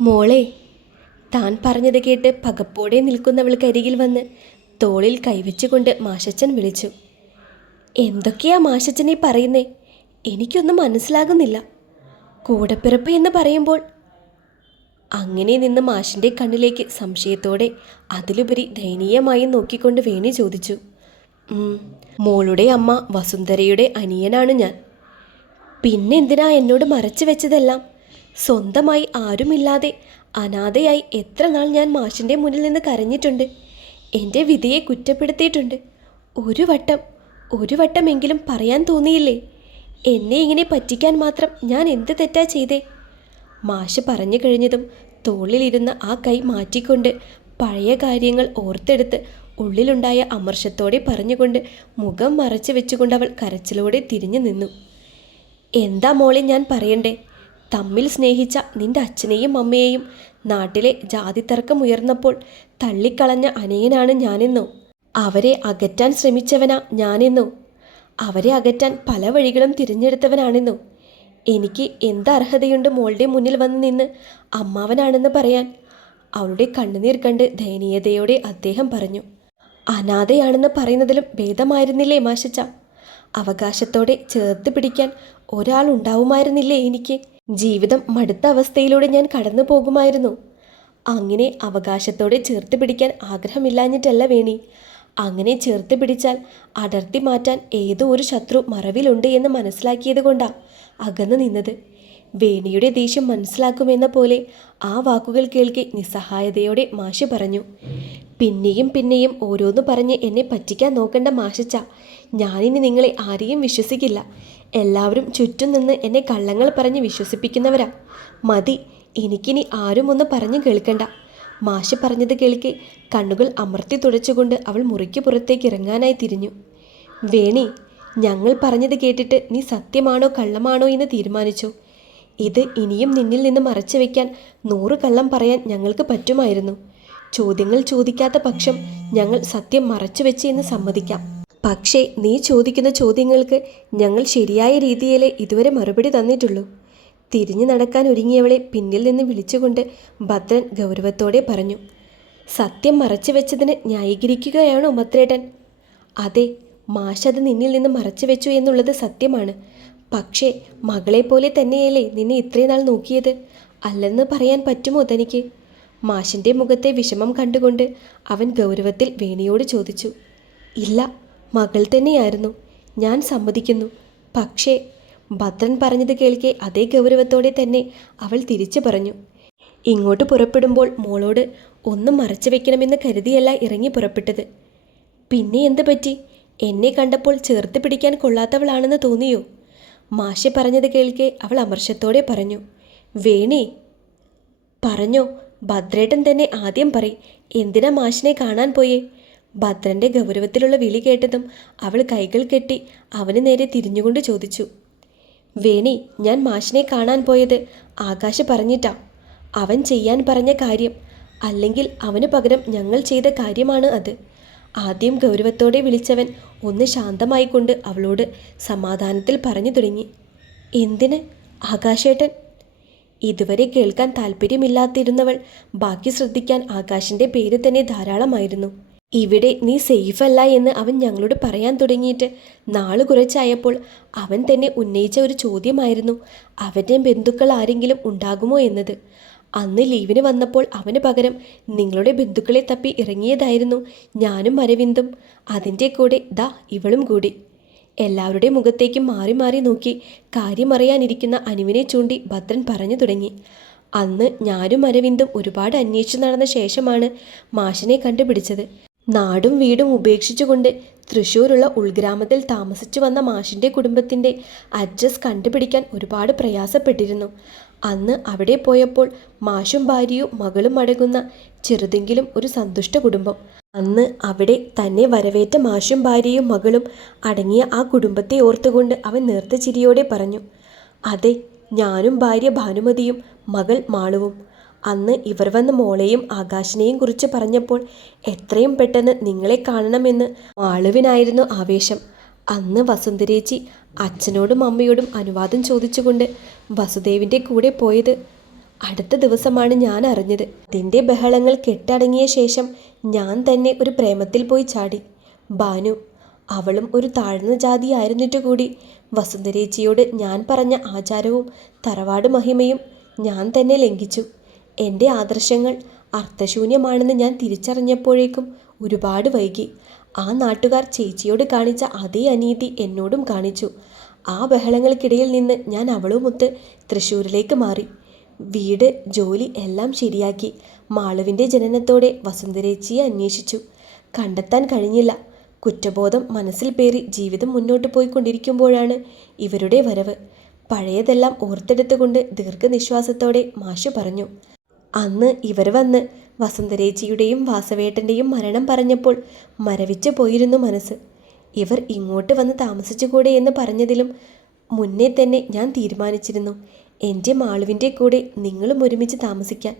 മോളെ താൻ പറഞ്ഞത് കേട്ട് പകപ്പോടെ നിൽക്കുന്നവൾക്ക് അരികിൽ വന്ന് തോളിൽ കൈവച്ചുകൊണ്ട് മാഷച്ചൻ വിളിച്ചു. എന്തൊക്കെയാ മാഷച്ചനെ പറയുന്നേ? എനിക്കൊന്നും മനസ്സിലാകുന്നില്ല. കൂടപ്പിറപ്പ് എന്ന് പറയുമ്പോൾ അങ്ങനെ നിന്ന് മാഷിന്റെ കണ്ണിലേക്ക് സംശയത്തോടെ അതിലുപരി ദയനീയമായി നോക്കിക്കൊണ്ട് വേണി ചോദിച്ചു. മോളുടെ അമ്മ വസുന്ധരയുടെ അനിയനാണ് ഞാൻ. പിന്നെന്തിനാ എന്നോട് മറച്ചു വെച്ചതെല്ലാം? സ്വന്തമായി ആരുമില്ലാതെ അനാഥയായി എത്ര നാൾ ഞാൻ മാഷിന്റെ മുന്നിൽ നിന്ന് കരഞ്ഞിട്ടുണ്ട്. എന്റെ വിധിയെ കുറ്റപ്പെടുത്തിയിട്ടുണ്ട്. ഒരു വട്ടം ഒരു വട്ടമെങ്കിലും പറയാൻ തോന്നിയില്ലേ? എന്നെ ഇങ്ങനെ പറ്റിക്കാൻ മാത്രം ഞാൻ എന്ത് തെറ്റാ ചെയ്തേ? മാഷ് പറഞ്ഞു കഴിഞ്ഞതും തോളിലിരുന്ന ആ കൈ മാറ്റിക്കൊണ്ട് പഴയ കാര്യങ്ങൾ ഓർത്തെടുത്ത് ഉള്ളിലുണ്ടായ അമർഷത്തോടെ പറഞ്ഞുകൊണ്ട് മുഖം മറച്ചു വെച്ചുകൊണ്ട് അവൾ കരച്ചിലോടെ തിരിഞ്ഞു നിന്നു. എന്താ മോളെ ഞാൻ പറയണ്ടേ? തമ്മിൽ സ്നേഹിച്ച നിന്റെ അച്ഛനെയും അമ്മയെയും നാട്ടിലെ ജാതിത്തർക്കം ഉയർന്നപ്പോൾ തള്ളിക്കളഞ്ഞ അനയനാണ് ഞാനെന്നോ. അവരെ അകറ്റാൻ ശ്രമിച്ചവനാ ഞാനെന്നോ. അവരെ അകറ്റാൻ പല വഴികളും തിരഞ്ഞെടുത്തവനാണെന്നോ. എനിക്ക് എന്ത് അർഹതയുണ്ട് മോളുടെ മുന്നിൽ വന്ന് നിന്ന് അമ്മാവനാണെന്ന് പറയാൻ? അവളുടെ കണ്ണുനീർ കണ്ട് ദയനീയതയോടെ അദ്ദേഹം പറഞ്ഞു അനാഥയാണെന്ന് പറയുന്നതിലും ഭേദമായിരുന്നില്ലേ മാഷച്ച? അവകാശത്തോടെ ചേർത്ത് പിടിക്കാൻ ഒരാളുണ്ടാവുമായിരുന്നില്ലേ എനിക്ക്? ജീവിതം മടുത്ത അവസ്ഥയിലൂടെ ഞാൻ കടന്നു പോകുമായിരുന്നു. അങ്ങനെ അവകാശത്തോടെ ചേർത്ത് പിടിക്കാൻ ആഗ്രഹമില്ലാഞ്ഞിട്ടല്ല വേണി. അങ്ങനെ ചേർത്ത് പിടിച്ചാൽ അടർത്തി മാറ്റാൻ ഏതോ ഒരു ശത്രു മറവിലുണ്ട് എന്ന് മനസ്സിലാക്കിയത് കൊണ്ടാ അകന്നു നിന്നത്. വേണിയുടെ ദേഷ്യം മനസ്സിലാക്കുമെന്ന പോലെ ആ വാക്കുകൾ കേൾക്കി നിസ്സഹായതയോടെ മാഷി പറഞ്ഞു പിന്നെയും പിന്നെയും ഓരോന്ന് പറഞ്ഞ് എന്നെ പറ്റിക്കാൻ നോക്കണ്ട മാഷച്ച. ഞാനിനി നിങ്ങളെ ആരെയും വിശ്വസിക്കില്ല. എല്ലാവരും ചുറ്റും നിന്ന് എന്നെ കള്ളങ്ങൾ പറഞ്ഞ് വിശ്വസിപ്പിക്കുന്നവരാ. മതി എനിക്കിനി ആരും ഒന്ന് പറഞ്ഞു കേൾക്കണ്ട. മാഷ് പറഞ്ഞത് കേൾക്കെ കണ്ണുകൾ അമർത്തി തുടച്ചുകൊണ്ട് അവൾ മുറിക്ക് പുറത്തേക്ക് ഇറങ്ങാനായി തിരിഞ്ഞു. വേണി ഞങ്ങൾ പറഞ്ഞത് കേട്ടിട്ട് നീ സത്യമാണോ കള്ളമാണോ എന്ന് തീരുമാനിച്ചു. ഇത് ഇനിയും നിന്നിൽ നിന്ന് മറച്ചു വെക്കാൻ നൂറ് കള്ളം പറയാൻ ഞങ്ങൾക്ക് പറ്റുമായിരുന്നു. ചോദ്യങ്ങൾ ചോദിക്കാത്ത പക്ഷം ഞങ്ങൾ സത്യം മറച്ചു വെച്ച് എന്ന് സമ്മതിക്കാം. പക്ഷേ നീ ചോദിക്കുന്ന ചോദ്യങ്ങൾക്ക് ഞങ്ങൾ ശരിയായ രീതിയിലേ ഇതുവരെ മറുപടി തന്നിട്ടുള്ളൂ. തിരിഞ്ഞു നടക്കാൻ ഒരുങ്ങിയവളെ പിന്നിൽ നിന്ന് വിളിച്ചുകൊണ്ട് ഭദ്രൻ ഗൗരവത്തോടെ പറഞ്ഞു സത്യം മറച്ചു വെച്ചതിന് ന്യായീകരിക്കുകയാണോ മത്രേട്ടൻ അതെ മാഷത് നിന്നിൽ നിന്ന് മറച്ചു വെച്ചു എന്നുള്ളത് സത്യമാണ്. പക്ഷേ മകളെ പോലെ തന്നെയല്ലേ നിന്നെ ഇത്രയും നാൾ നോക്കിയത്? അല്ലെന്ന് പറയാൻ പറ്റുമോ തനിക്ക്? മാഷിന്റെ മുഖത്തെ വിഷമം കണ്ടുകൊണ്ട് അവൻ ഗൗരവത്തിൽ വേണിയോട് ചോദിച്ചു ഇല്ല മകൾ തന്നെയായിരുന്നു. ഞാൻ സമ്മതിക്കുന്നു. പക്ഷേ ഭദ്രൻ പറഞ്ഞത് കേൾക്കെ അതേ ഗൗരവത്തോടെ തന്നെ അവൾ തിരിച്ചു പറഞ്ഞു. ഇങ്ങോട്ട് പുറപ്പെടുമ്പോൾ മോളോട് ഒന്നും മറച്ചു വെക്കണമെന്ന് കരുതിയല്ല ഇറങ്ങി പുറപ്പെട്ടത്. പിന്നെ എന്ത് പറ്റി? എന്നെ കണ്ടപ്പോൾ ചേർത്ത് പിടിക്കാൻ കൊള്ളാത്തവളാണെന്ന് തോന്നിയോ? മാഷെ പറഞ്ഞത് കേൾക്കെ അവൾ അമർഷത്തോടെ പറഞ്ഞു. വേണേ. പറഞ്ഞോ ഭദ്രേട്ടൻ തന്നെ ആദ്യം പറയും എന്തിനാ മാഷിനെ കാണാൻ പോയേ? ഭദ്രന്റെ ഗൗരവത്തിലുള്ള വിളി കേട്ടതും അവൾ കൈകൾ കെട്ടി അവന് നേരെ തിരിഞ്ഞുകൊണ്ട് ചോദിച്ചു വേണി ഞാൻ മാഷിനെ കാണാൻ പോയത് ആകാശ് പറഞ്ഞിട്ടാ. അവൻ ചെയ്യാൻ പറഞ്ഞ കാര്യം അല്ലെങ്കിൽ അവന് പകരം ഞങ്ങൾ ചെയ്ത കാര്യമാണ് അത്. ആദ്യം ഗൗരവത്തോടെ വിളിച്ചവൻ ഒന്ന് ശാന്തമായിക്കൊണ്ട് അവളോട് സമാധാനത്തിൽ പറഞ്ഞു തുടങ്ങി എന്തിന് ആകാശേട്ടൻ? ഇതുവരെ കേൾക്കാൻ താല്പര്യമില്ലാതിരുന്നവൾ ബാക്കി ശ്രദ്ധിക്കാൻ ആകാശിന്റെ പേര് തന്നെ ധാരാളമായിരുന്നു. ഇവിടെ നീ സേഫ് അല്ല എന്ന് അവൻ ഞങ്ങളോട് പറയാൻ തുടങ്ങിയിട്ട് നാൾ കുറച്ചായപ്പോൾ അവൻ തന്നെ ഉന്നയിച്ച ഒരു ചോദ്യമായിരുന്നു. അവന്റെ ബന്ധുക്കൾ ആരെങ്കിലും ഉണ്ടാകുമോ എന്നത്. അന്ന് ലീവിന് വന്നപ്പോൾ അവന് പകരം നിങ്ങളുടെ ബന്ധുക്കളെ തപ്പി ഇറങ്ങിയതായിരുന്നു ഞാനും അരവിന്ദും. അതിന്റെ കൂടെ ദാ ഇവളും കൂടി. എല്ലാവരുടെ മുഖത്തേക്കും മാറി മാറി നോക്കി കാര്യമറിയാനിരിക്കുന്ന അനുവിനെ ചൂണ്ടി ഭദ്രൻ പറഞ്ഞു തുടങ്ങി. അന്ന് ഞാനും അരവിന്ദും ഒരുപാട് അന്വേഷിച്ചു നടന്ന ശേഷമാണ് മാഷിനെ കണ്ടുപിടിച്ചത്. നാടും വീടും ഉപേക്ഷിച്ചുകൊണ്ട് തൃശ്ശൂരുള്ള ഉൾഗ്രാമത്തിൽ താമസിച്ചു വന്ന മാഷിന്റെ കുടുംബത്തിന്റെ അഡ്രസ് കണ്ടുപിടിക്കാൻ ഒരുപാട് പ്രയാസപ്പെട്ടിരുന്നു. അന്ന് അവിടെ പോയപ്പോൾ മാഷും ഭാര്യയും മകളും അടങ്ങുന്ന ചെറുതെങ്കിലും ഒരു സന്തുഷ്ട കുടുംബം. അന്ന് അവിടെ തന്നെ വരവേറ്റ മാഷും ഭാര്യയും മകളും അടങ്ങിയ ആ കുടുംബത്തെ ഓർത്തുകൊണ്ട് അവൻ നേർത്ത പറഞ്ഞു അതെ ഞാനും ഭാര്യ ഭാനുമതിയും മകൾ മാളുവും. അന്ന് ഇവർ വന്ന് മോളെയും ആകാശിനെയും കുറിച്ച് പറഞ്ഞപ്പോൾ എത്രയും പെട്ടെന്ന് നിങ്ങളെ കാണണമെന്ന് മാളുവിനായിരുന്നു ആവേശം. അന്ന് വസുന്ധരേച്ചി അച്ഛനോടും അമ്മയോടും അനുവാദം ചോദിച്ചുകൊണ്ട് വസുദേവിന്റെ കൂടെ പോയത്. അടുത്ത ദിവസമാണ് ഞാൻ അറിഞ്ഞത്. അതിന്റെ ബഹളങ്ങൾ കെട്ടടങ്ങിയ ശേഷം ഞാൻ തന്നെ ഒരു പ്രേമത്തിൽ പോയി ചാടി. ബാനു അവളും ഒരു താഴ്ന്ന ജാതി ആയിരുന്നിട്ട് കൂടി വസുന്ധരേച്ചിയോട് ഞാൻ പറഞ്ഞ ആചാരവും തറവാട് മഹിമയും ഞാൻ തന്നെ ലംഘിച്ചു. എന്റെ ആദർശങ്ങൾ അർത്ഥശൂന്യമാണെന്ന് ഞാൻ തിരിച്ചറിഞ്ഞപ്പോഴേക്കും ഒരുപാട് വൈകി. ആ നാട്ടുകാർ ചേച്ചിയോട് കാണിച്ച അതേ അനീതി എന്നോടും കാണിച്ചു. ആ ബഹളങ്ങൾക്കിടയിൽ നിന്ന് ഞാൻ അവളുമൊത്ത് തൃശ്ശൂരിലേക്ക് മാറി. വീട് ജോലി എല്ലാം ശരിയാക്കി. മാളുവിന്റെ ജനനത്തോടെ വസുന്ധരേച്ചിയെ അന്വേഷിച്ചു. കണ്ടെത്താൻ കഴിഞ്ഞില്ല. കുറ്റബോധം മനസ്സിൽ പേറി ജീവിതം മുന്നോട്ട് പോയിക്കൊണ്ടിരിക്കുമ്പോഴാണ് ഇവരുടെ വരവ്. പഴയതെല്ലാം ഓർത്തെടുത്തുകൊണ്ട് ദീർഘനിശ്വാസത്തോടെ മാഷു പറഞ്ഞു. അന്ന് ഇവർ വന്ന് വസന്തരേച്ചിയുടെയും വാസവേട്ടന്റെയും മരണം പറഞ്ഞപ്പോൾ മരവിച്ചു പോയിരുന്നു മനസ്സ്. ഇവർ ഇങ്ങോട്ട് വന്ന് താമസിച്ചുകൂടെ എന്ന് പറഞ്ഞതിലും മുന്നേ തന്നെ ഞാൻ തീരുമാനിച്ചിരുന്നു. എന്റെ മാളുവിന്റെ കൂടെ നിങ്ങളും ഒരുമിച്ച് താമസിക്കാൻ.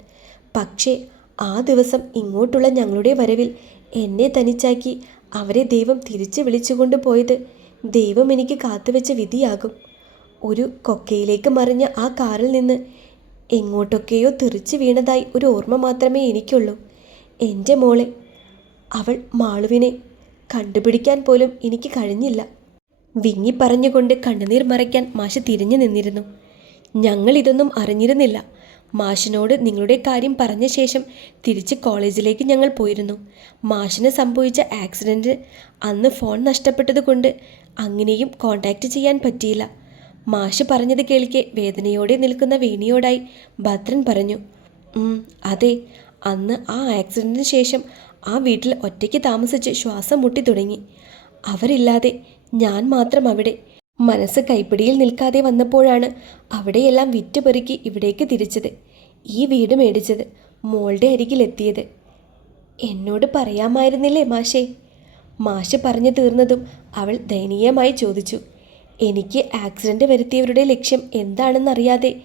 പക്ഷേ ആ ദിവസം ഇങ്ങോട്ടുള്ള ഞങ്ങളുടെ വരവിൽ എന്നെ തനിച്ചാക്കി അവരെ ദൈവം തിരിച്ചു വിളിച്ചുകൊണ്ട് പോയത് ദൈവം എനിക്ക് കാത്തുവെച്ച വിധിയാകും. ഒരു കൊക്കയിലേക്ക് മറിഞ്ഞ ആ കാറിൽ നിന്ന് എങ്ങോട്ടൊക്കെയോ തെറിച്ച് വീണതായി ഒരു ഓർമ്മ മാത്രമേ എനിക്കുള്ളൂ. എന്റെ മോളെ അവൾ മാളുവിനെ കണ്ടുപിടിക്കാൻ പോലും എനിക്ക് കഴിഞ്ഞില്ല. വിങ്ങി പറഞ്ഞുകൊണ്ട് കണ്ണുനീർ മറയ്ക്കാൻ മാഷ് തിരിഞ്ഞു നിന്നിരുന്നു. ഞങ്ങൾ ഇതൊന്നും അറിഞ്ഞിരുന്നില്ല. മാഷിനോട് നിങ്ങളുടെ കാര്യം പറഞ്ഞ ശേഷം തിരിച്ച് കോളേജിലേക്ക് ഞങ്ങൾ പോയിരുന്നു. മാഷിന് സംഭവിച്ച ആക്സിഡന്റ് അന്ന് ഫോൺ നഷ്ടപ്പെട്ടതുകൊണ്ട് അങ്ങനെയും കോണ്ടാക്റ്റ് ചെയ്യാൻ പറ്റിയില്ല. മാഷ് പറഞ്ഞത് കേൾക്കെ വേദനയോടെ നിൽക്കുന്ന വേണിയോടായി. ഭദ്രൻ പറഞ്ഞു അതെ. അന്ന് ആ ആക്സിഡന്റിന് ശേഷം ആ വീട്ടിൽ ഒറ്റയ്ക്ക് താമസിച്ച് ശ്വാസം മുട്ടി തുടങ്ങി. അവരില്ലാതെ ഞാൻ മാത്രം അവിടെ. മനസ്സ് കൈപ്പിടിയിൽ നിൽക്കാതെ വന്നപ്പോഴാണ് അവിടെയെല്ലാം വിറ്റുപെറുക്കി ഇവിടേക്ക് തിരിച്ചത്. ഈ വീട് മേടിച്ചത് മോളുടെ അരികിലെത്തിയത്. എന്നോട് പറയാമായിരുന്നില്ലേ മാഷേ? മാഷ് പറഞ്ഞു തീർന്നതും അവൾ ദയനീയമായി ചോദിച്ചു. എനിക്ക് ആക്സിഡന്റ് വരുത്തിയവരുടെ ലക്ഷ്യം എന്താണെന്നറിയാതെ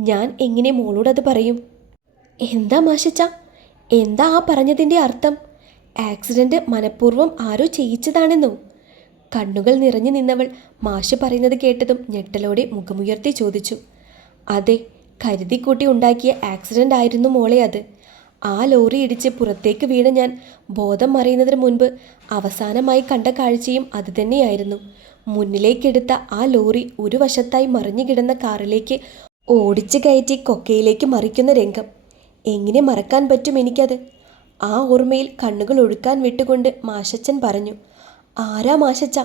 ഞാൻ എങ്ങനെ മോളോട് അത് പറയും? എന്താ മാഷച്ച? എന്താ ആ പറഞ്ഞതിന്റെ അർത്ഥം? ആക്സിഡന്റ് മനഃപൂർവം ആരോ ചെയ്യിച്ചതാണെന്നോ? കണ്ണുകൾ നിറഞ്ഞു നിന്നവൾ മാഷ് പറയുന്നത് കേട്ടതും ഞെട്ടലോടെ മുഖമുയർത്തി ചോദിച്ചു. അതെ കരുതിക്കൂട്ടി ഉണ്ടാക്കിയ ആക്സിഡന്റ് ആയിരുന്നു മോളെ അത്. ആ ലോറി ഇടിച്ച് പുറത്തേക്ക് വീണ ഞാൻ ബോധം മറയുന്നതിന് മുൻപ് അവസാനമായി കണ്ട കാഴ്ചയും അതുതന്നെയായിരുന്നു മുന്നിലേക്കെടുത്ത ആ ലോറി ഒരു വശത്തായി മറിഞ്ഞു കിടന്ന കാറിലേക്ക് ഓടിച്ചു കയറ്റി കൊക്കയിലേക്ക് മറിക്കുന്ന രംഗം. എങ്ങനെ മറക്കാൻ പറ്റും എനിക്കത്? ആ ഓർമ്മയിൽ കണ്ണുകൾ ഒഴുക്കാൻ വിട്ടുകൊണ്ട് മാഷച്ചൻ പറഞ്ഞു ആരാ മാഷച്ച?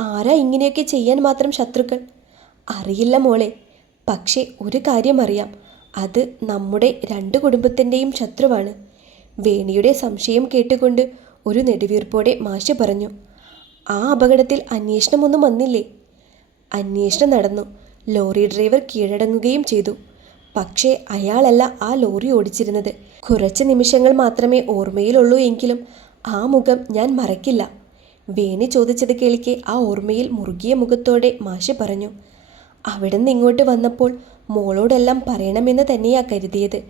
ആരാ ഇങ്ങനെയൊക്കെ ചെയ്യാൻ മാത്രം ശത്രുക്കൾ? അറിയില്ല മോളെ പക്ഷേ ഒരു കാര്യം അറിയാം. അത് നമ്മുടെ രണ്ട് കുടുംബത്തിന്റെയും ശത്രുവാണ്. വേണിയുടെ സംശയം കേട്ടുകൊണ്ട് ഒരു നെടുവീർപ്പോടെ മാഷ് പറഞ്ഞു ആ അപകടത്തിൽ അന്വേഷണമൊന്നും വന്നില്ലേ? അന്വേഷണം നടന്നു. ലോറി ഡ്രൈവർ കീഴടങ്ങുകയും ചെയ്തു. പക്ഷേ അയാളല്ല ആ ലോറി ഓടിച്ചിരുന്നത്. കുറച്ച് നിമിഷങ്ങൾ മാത്രമേ ഓർമ്മയിലുള്ളൂ എങ്കിലും ആ മുഖം ഞാൻ മറക്കില്ല. വേണി ചോദിച്ചത് കേൾക്കെ ആ ഓർമ്മയിൽ മുറുകിയ മുഖത്തോടെ മാഷ് പറഞ്ഞു അവിടെ നിന്ന് ഇങ്ങോട്ട് വന്നപ്പോൾ മോളോടെല്ലാം പറയണമെന്ന് തന്നെയാ കരുതിയത്.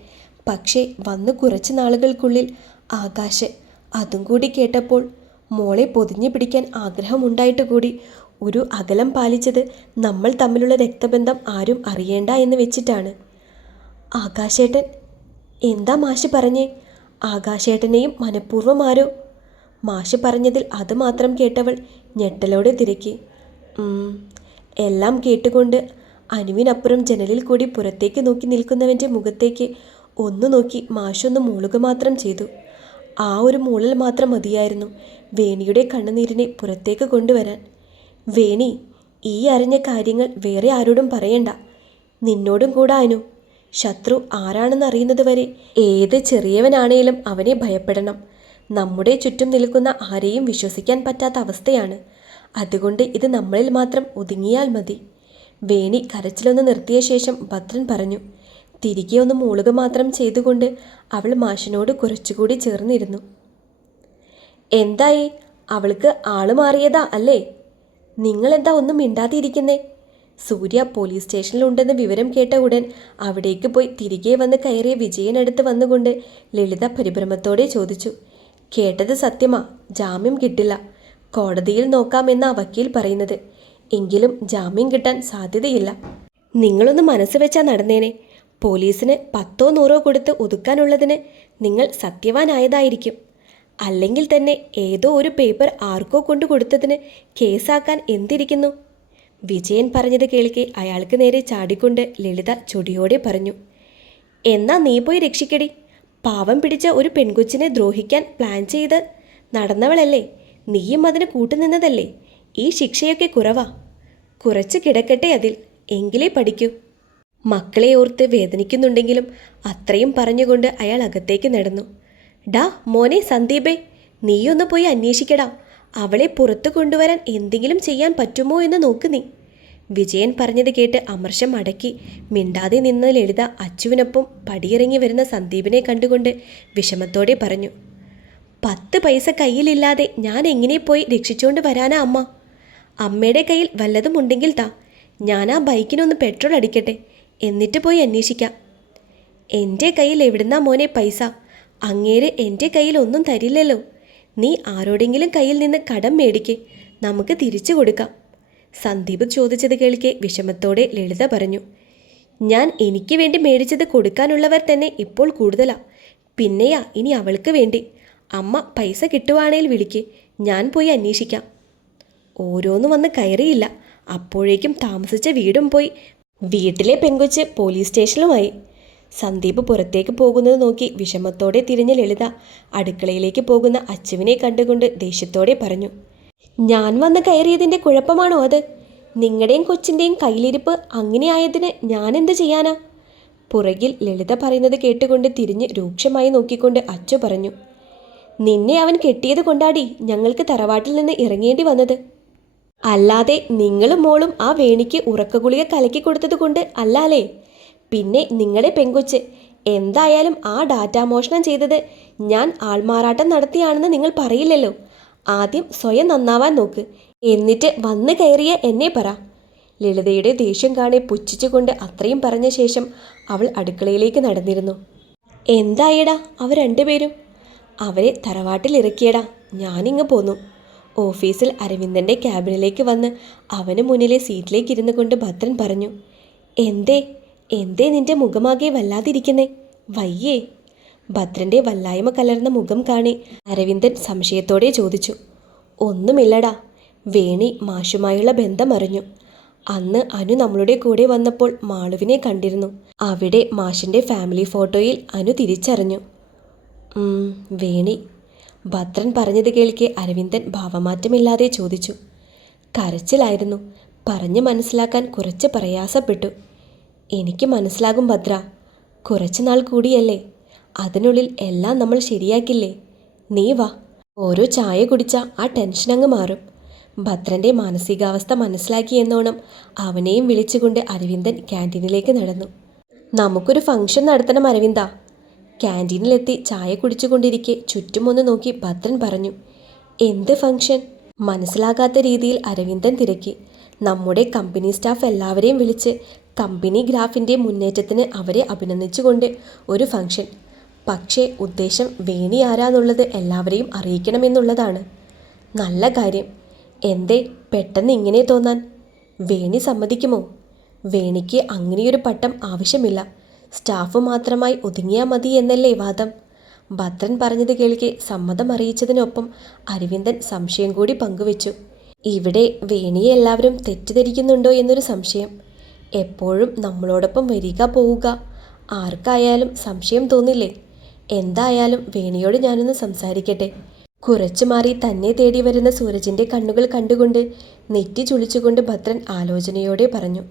പക്ഷേ വന്ന് കുറച്ച് നാളുകൾക്കുള്ളിൽ ആകാശ് അതും കൂടി കേട്ടപ്പോൾ മോളെ പൊതിഞ്ഞു പിടിക്കാൻ ആഗ്രഹമുണ്ടായിട്ട് കൂടി ഒരു അകലം പാലിച്ചത് നമ്മൾ തമ്മിലുള്ള രക്തബന്ധം ആരും അറിയേണ്ട എന്ന് വെച്ചിട്ടാണ്. ആകാശേട്ടൻ എന്താ മാഷ് പറഞ്ഞേ? ആകാശേട്ടനെയും മനഃപൂർവം ആരോ? മാഷ് പറഞ്ഞതിൽ അതുമാത്രം കേട്ടവൾ ഞെട്ടലോടെ തിരക്കി. എല്ലാം കേട്ടുകൊണ്ട് അനുവിനപ്പുറം ജനലിൽ കൂടി പുറത്തേക്ക് നോക്കി നിൽക്കുന്നവന്റെ മുഖത്തേക്ക് ഒന്ന് നോക്കി മാഷൊന്ന് മൂളുക മാത്രം ചെയ്തു. ആ ഒരു മൂളൽ മാത്രം മതിയായിരുന്നു വേണിയുടെ കണ്ണുനീരിനെ പുറത്തേക്ക് കൊണ്ടുവരാൻ. വേണി ഈ അറിഞ്ഞ കാര്യങ്ങൾ വേറെ ആരോടും പറയണ്ട. നിന്നോടും കൂടെ അനു. ശത്രു ആരാണെന്ന് അറിയുന്നത് വരെ ഏത് ചെറിയവനാണേലും അവനെ ഭയപ്പെടണം. നമ്മുടെ ചുറ്റും നിൽക്കുന്ന ആരെയും വിശ്വസിക്കാൻ പറ്റാത്ത അവസ്ഥയാണ്. അതുകൊണ്ട് ഇത് നമ്മളിൽ മാത്രം ഒതുങ്ങിയാൽ മതി. വേണി കരച്ചിലൊന്ന് നിർത്തിയ ശേഷം ഭദ്രൻ പറഞ്ഞു തിരികെ ഒന്ന് മൂളുക മാത്രം ചെയ്തുകൊണ്ട് അവൾ മാഷിനോട് കുറച്ചുകൂടി ചേർന്നിരുന്നു. എന്തായി? അവൾക്ക് ആൾ മാറിയതാ അല്ലേ? നിങ്ങളെന്താ ഒന്നും മിണ്ടാതിരിക്കുന്നേ? സൂര്യ പോലീസ് സ്റ്റേഷനിലുണ്ടെന്ന് വിവരം കേട്ട ഉടൻ അവിടേക്ക് പോയി തിരികെ വന്ന് കയറിയ വിജയനടുത്ത് വന്നുകൊണ്ട് ലളിത പരിഭ്രമത്തോടെ ചോദിച്ചു കേട്ടത് സത്യമാ ജാമ്യം കിട്ടില്ല. കോടതിയിൽ നോക്കാമെന്ന വക്കീൽ പറയുന്നത്. എങ്കിലും ജാമ്യം കിട്ടാൻ സാധ്യതയില്ല. നിങ്ങളൊന്ന് മനസ്സ് വെച്ചാൽ നടന്നേനെ. പോലീസിന് പത്തോ നൂറോ കൊടുത്ത് ഒതുക്കാനുള്ളതിന് നിങ്ങൾ സത്യവാനായതായിരിക്കും. അല്ലെങ്കിൽ തന്നെ ഏതോ ഒരു പേപ്പർ ആർക്കോ കൊണ്ടു കൊടുത്തതിന് കേസാക്കാൻ എന്തിരിക്കുന്നു? വിജയൻ പറഞ്ഞത് കേൾക്കെ അയാൾക്ക് നേരെ ചാടിക്കൊണ്ട് ലളിത ചൊടിയോടെ പറഞ്ഞു. എന്നാ നീ പോയി രക്ഷിക്കടി. പാവം പിടിച്ച ഒരു പെൺകൊച്ചിനെ ദ്രോഹിക്കാൻ പ്ലാൻ ചെയ്ത് നടന്നവളല്ലേ. നീയും അതിന് കൂട്ടുനിന്നതല്ലേ? ഈ ശിക്ഷയൊക്കെ കുറവാ. കുറച്ച് കിടക്കട്ടെ അതിൽ. എങ്കിലേ പഠിക്കൂ. മക്കളെ ഓർത്ത് വേദനിക്കുന്നുണ്ടെങ്കിലും അത്രയും പറഞ്ഞുകൊണ്ട് അയാൾ അകത്തേക്ക് നടന്നു. ഡാ മോനെ സന്ദീപേ നീയൊന്ന് പോയി അന്വേഷിക്കടാ. അവളെ പുറത്തു കൊണ്ടുവരാൻ എന്തെങ്കിലും ചെയ്യാൻ പറ്റുമോ എന്ന് നോക്ക് നീ. വിജയൻ പറഞ്ഞത് കേട്ട് അമർഷം അടക്കി മിണ്ടാതെ നിന്ന ലളിത അച്ചുവിനൊപ്പം പടിയിറങ്ങി വരുന്ന സന്ദീപിനെ കണ്ടുകൊണ്ട് വിഷമത്തോടെ പറഞ്ഞു. പത്ത് പൈസ കയ്യിലില്ലാതെ ഞാൻ എങ്ങനെ പോയി രക്ഷിച്ചുകൊണ്ട് വരാനാ അമ്മ? അമ്മയുടെ കയ്യിൽ വല്ലതും ഉണ്ടെങ്കിൽ താ. ഞാൻ ആ ബൈക്കിനൊന്ന് പെട്രോൾ അടിക്കട്ടെ. എന്നിട്ട് പോയി അന്വേഷിക്കാം. എന്റെ കയ്യിൽ എവിടുന്നാ മോനെ പൈസ? അങ്ങേര് എന്റെ കയ്യിൽ ഒന്നും തരില്ലല്ലോ. നീ ആരോടെങ്കിലും കയ്യിൽ നിന്ന് കടം മേടിക്ക്. നമുക്ക് തിരിച്ചു കൊടുക്കാം. സന്ദീപ് ചോദിച്ചത് കേൾക്കെ വിഷമത്തോടെ ലളിത പറഞ്ഞു. ഞാൻ എനിക്ക് വേണ്ടി മേടിച്ചത് കൊടുക്കാനുള്ളവർ തന്നെ ഇപ്പോൾ കൂടുതലാ. പിന്നെയാ ഇനി അവൾക്ക് വേണ്ടി. അമ്മ പൈസ കിട്ടുവാണേൽ വിളിക്ക്. ഞാൻ പോയി അന്വേഷിക്കാം. ഓരോന്നും വന്ന് കയറിയില്ല. അപ്പോഴേക്കും താമസിച്ച വീടും പോയി. വീട്ടിലെ പെങ്കൊച്ച് പോലീസ് സ്റ്റേഷനുമായി സന്ദീപ് പുറത്തേക്ക് പോകുന്നത് നോക്കി വിഷമത്തോടെ തിരിഞ്ഞ ലളിത അടുക്കളയിലേക്ക് പോകുന്ന അച്ചുവിനെ കണ്ടുകൊണ്ട് ദേഷ്യത്തോടെ പറഞ്ഞു ഞാൻ വന്ന് കയറിയതിന്റെ കുഴപ്പമാണോ അത്? നിങ്ങളുടെയും കൊച്ചിന്റെയും കയ്യിലിരിപ്പ് അങ്ങനെയായതിന് ഞാൻ എന്ത് ചെയ്യാനാ? പുറകിൽ ലളിത പറയുന്നത് കേട്ടുകൊണ്ട് തിരിഞ്ഞ് രൂക്ഷമായി നോക്കിക്കൊണ്ട് അച്ചു പറഞ്ഞു നിന്നെ അവൻ കെട്ടിയത് കൊണ്ടാടി ഞങ്ങൾക്ക് തറവാട്ടിൽ നിന്ന് ഇറങ്ങേണ്ടി വന്നത്. അല്ലാതെ നിങ്ങളും മോളും ആ വേണിക്ക് ഉറക്കഗുളിക കലക്കി കൊടുത്തത് കൊണ്ട് അല്ലാലേ. പിന്നെ നിങ്ങളെ പെങ്കൊച്ച് എന്തായാലും ആ ഡാറ്റ മോഷണം ചെയ്തത് ഞാൻ ആൾമാറാട്ടം നടത്തിയാണെന്ന് നിങ്ങൾ പറയില്ലല്ലോ. ആദ്യം സ്വയം നന്നാവാൻ നോക്ക് എന്നിട്ട് വന്നു കയറിയ എന്നെ പറ. ലളിതയുടെ ദേഷ്യം കാണെ പുച്ഛിച്ചുകൊണ്ട് അത്രയും പറഞ്ഞ ശേഷം അവൾ അടുക്കളയിലേക്ക് നടന്നിരുന്നു. എന്തായടാ അവർ രണ്ടുപേരും? അവരെ തറവാട്ടിൽ ഇറക്കിയടാ ഞാനിങ്ങ് പോന്നു. ഓഫീസിൽ അരവിന്ദന്റെ ക്യാബിനിലേക്ക് വന്ന് അവന് മുന്നിലെ സീറ്റിലേക്ക് ഇരുന്നു കൊണ്ട് ഭദ്രൻ പറഞ്ഞു എന്തേ? എന്തേ നിന്റെ മുഖമാകെ വല്ലാതിരിക്കുന്നേ? വയ്യേ. ഭദ്രന്റെ വല്ലായ്മ കലർന്ന മുഖം കാണി അരവിന്ദൻ സംശയത്തോടെ ചോദിച്ചു ഒന്നുമില്ലടാ. വേണി മാഷുമായുള്ള ബന്ധം അറിഞ്ഞു. അന്ന് അനു നമ്മളുടെ കൂടെ വന്നപ്പോൾ മാളുവിനെ കണ്ടിരുന്നു. അവിടെ മാഷിന്റെ ഫാമിലി ഫോട്ടോയിൽ അനു തിരിച്ചറിഞ്ഞു. വേണി. ഭദ്രൻ പറഞ്ഞത് കേൾക്കെ അരവിന്ദൻ ഭാവമാറ്റമില്ലാതെ ചോദിച്ചു. കരച്ചിലായിരുന്നു. പറഞ്ഞ് മനസ്സിലാക്കാൻ കുറച്ച് പ്രയാസപ്പെട്ടു. എനിക്ക് മനസ്സിലാകും ഭദ്ര. കുറച്ച് നാൾ കൂടിയല്ലേ. അതിനുള്ളിൽ എല്ലാം നമ്മൾ ശരിയാക്കില്ലേ? നീ വാ. ഓരോ ചായ കുടിച്ച ആ ടെൻഷൻ അങ്ങ് മാറും. ഭദ്രന്റെ മാനസികാവസ്ഥ മനസ്സിലാക്കി എന്നോണം അവനെയും വിളിച്ചുകൊണ്ട് അരവിന്ദൻ ക്യാന്റീനിലേക്ക് നടന്നു. നമുക്കൊരു ഫംഗ്ഷൻ നടത്തണം അരവിന്ദ. ക്യാന്റീനിലെത്തി ചായ കുടിച്ചുകൊണ്ടിരിക്കെ ചുറ്റുമൊന്ന് നോക്കി ഭദ്രൻ പറഞ്ഞു എന്ത് ഫംഗ്ഷൻ? മനസ്സിലാകാത്ത രീതിയിൽ അരവിന്ദൻ തിരക്കി. നമ്മുടെ കമ്പനി സ്റ്റാഫ് എല്ലാവരെയും വിളിച്ച് കമ്പനി ഗ്രാഫിന്റെ മുന്നേറ്റത്തിന് അവരെ അഭിനന്ദിച്ചുകൊണ്ട് ഒരു ഫംഗ്ഷൻ. പക്ഷേ ഉദ്ദേശം വേണി ആരാന്നുള്ളത് എല്ലാവരെയും അറിയിക്കണമെന്നുള്ളതാണ്. നല്ല കാര്യം. എന്തേ പെട്ടെന്ന് ഇങ്ങനെ തോന്നാൻ? വേണി സമ്മതിക്കുമോ? വേണിക്ക് അങ്ങനെയൊരു പട്ടം ആവശ്യമില്ല. സ്റ്റാഫ് മാത്രമായി ഒതുങ്ങിയാൽ മതി എന്നല്ലേ വാദം? ഭദ്രൻ പറഞ്ഞത് കേൾക്കെ സമ്മതം അറിയിച്ചതിനൊപ്പം അരവിന്ദൻ സംശയം കൂടി പങ്കുവച്ചു. ഇവിടെ വേണിയെ എല്ലാവരും തെറ്റിദ്ധരിക്കുന്നുണ്ടോ എന്നൊരു സംശയം. എപ്പോഴും നമ്മളോടൊപ്പം വരിക പോവുക. ആർക്കായാലും സംശയം തോന്നില്ലേ? എന്തായാലും വേണിയോട് ഞാനൊന്ന് സംസാരിക്കട്ടെ. കുറച്ചു മാറി തന്നെ തേടി വരുന്ന സൂരജിന്റെ കണ്ണുകൾ കണ്ടുകൊണ്ട് നെറ്റി ചുളിച്ചുകൊണ്ട് ഭദ്രൻ ആലോചനയോടെ പറഞ്ഞു.